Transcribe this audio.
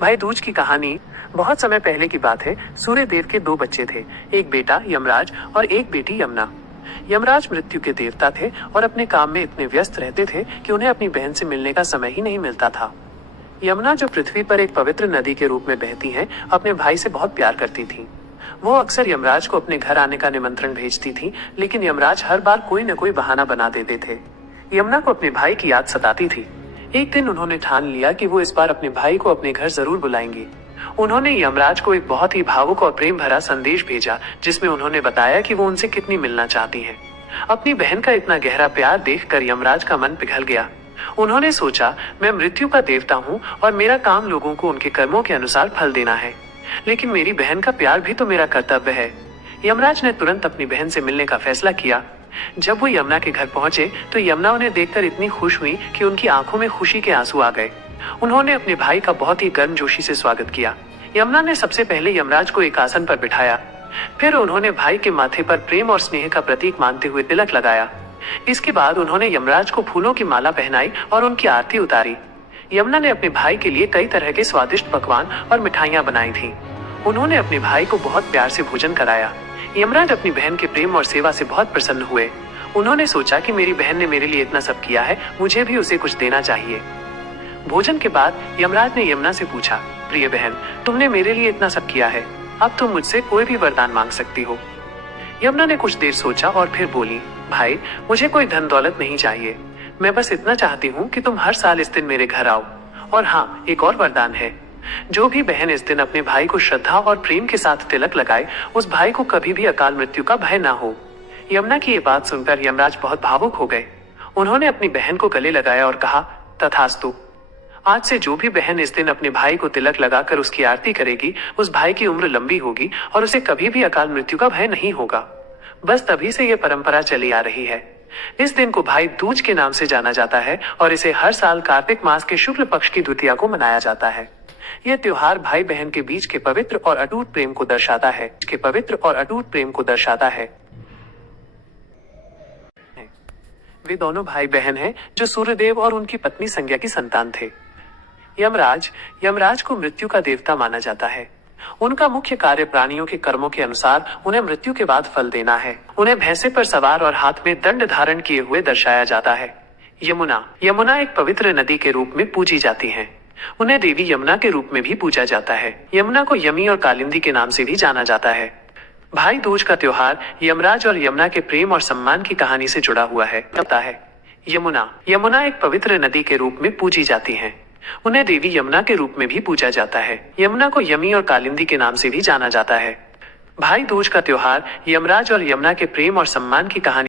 भाई दूज की कहानी बहुत समय पहले की बात है। सूर्य देव के दो बच्चे थे, एक बेटा यमराज और एक बेटी यमुना। यमराज मृत्यु के देवता थे और अपने काम में इतने व्यस्त रहते थे कि उन्हें अपनी बहन से मिलने का समय ही नहीं मिलता था। यमुना, जो पृथ्वी पर एक पवित्र नदी के रूप में बहती है, अपने भाई से बहुत प्यार करती थी। वो अक्सर यमराज को अपने घर आने का निमंत्रण भेजती थी, लेकिन यमराज हर बार कोई न कोई बहाना बना देते थे। यमुना को अपने भाई की याद सताती थी। एक दिन उन्होंने ठान लिया कि वो इस बार अपने भाई को अपने घर जरूर बुलाएंगे। उन्होंने यमराज को एक बहुत ही भावुक और प्रेम भरा संदेश भेजा, जिसमें उन्होंने बताया कि वो उनसे कितनी मिलना चाहती हैं। अपनी बहन का इतना गहरा प्यार देखकर यमराज का मन पिघल गया। उन्होंने सोचा, मैं मृत्यु का देवता हूँ और मेरा काम लोगों को उनके कर्मों के अनुसार फल देना है, लेकिन मेरी बहन का प्यार भी तो मेरा कर्तव्य है। यमराज ने तुरंत अपनी बहन से मिलने का फैसला किया। जब वो यमुना के घर पहुंचे तो यमुना उन्हें देखकर इतनी खुश हुई कि उनकी आंखों में खुशी के आंसू आ गए। उन्होंने अपने भाई का बहुत ही गर्मजोशी से स्वागत किया। यमुना ने सबसे पहले यमराज को एक आसन पर बिठाया। फिर उन्होंने भाई के माथे पर प्रेम और स्नेह का प्रतीक मानते हुए तिलक लगाया। इसके बाद उन्होंने यमराज को फूलों की माला पहनाई और उनकी आरती उतारी। यमुना ने अपने भाई के लिए कई तरह के स्वादिष्ट पकवान और मिठाइयां बनाई थी। उन्होंने अपने भाई को बहुत प्यार से भोजन कराया। यमराज अपनी बहन के प्रेम और सेवा से बहुत प्रसन्न हुए। उन्होंने सोचा कि मेरी बहन ने मेरे लिए इतना सब किया है, मुझे भी उसे कुछ देना चाहिए। भोजन के बाद यमराज ने यमुना से पूछा, प्रिय बहन, तुमने मेरे लिए इतना सब किया है, अब तुम मुझसे कोई भी वरदान मांग सकती हो। यमुना ने कुछ देर सोचा और फिर बोली, भाई, मुझे कोई धन दौलत नहीं चाहिए। मैं बस इतना चाहती हूँ कि तुम हर साल इस दिन मेरे घर आओ। और हाँ, एक और वरदान है, जो भी बहन इस दिन अपने भाई को श्रद्धा और प्रेम के साथ तिलक लगाए, उस भाई को कभी भी अकाल मृत्यु का भय ना हो। यमुना की ये बात सुनकर यमराज बहुत भावुक हो गए। उन्होंने अपनी बहन को गले लगाया और कहा, तथास्तु। आज से जो भी बहन इस दिन अपने भाई को तिलक लगाकर उसकी आरती करेगी, उस भाई की उम्र लंबी होगी और उसे कभी भी अकाल मृत्यु का भय नहीं होगा। बस तभी से ये परंपरा चली आ रही है। इस दिन को भाई दूज के नाम से जाना जाता है और इसे हर साल कार्तिक मास के शुक्ल पक्ष की द्वितीया को मनाया जाता है। यह त्योहार भाई बहन के बीच के पवित्र और अटूट प्रेम को दर्शाता है। वे दोनों भाई बहन हैं जो सूर्यदेव और उनकी पत्नी संज्ञा की संतान थे। यमराज को मृत्यु का देवता माना जाता है। उनका मुख्य कार्य प्राणियों के कर्मों के अनुसार उन्हें मृत्यु के बाद फल देना है। उन्हें भैंसे पर सवार और हाथ में दंड धारण किए हुए दर्शाया जाता है। यमुना एक पवित्र नदी के रूप में पूजी जाती है। उन्हें देवी यमुना के रूप में भी पूजा जाता है। यमुना को यमी और कालिंदी के नाम से भी जाना जाता है। भाई दूज का त्योहार यमराज और यमुना के प्रेम और सम्मान की कहानी से जुड़ा हुआ है। यमुना एक पवित्र नदी के रूप में पूजी जाती है। उन्हें देवी यमुना के रूप में भी पूजा जाता है। यमुना को यमी और कालिंदी के नाम से भी जाना जाता है। भाई दूज का त्योहार यमराज और यमुना के प्रेम और सम्मान की कहानी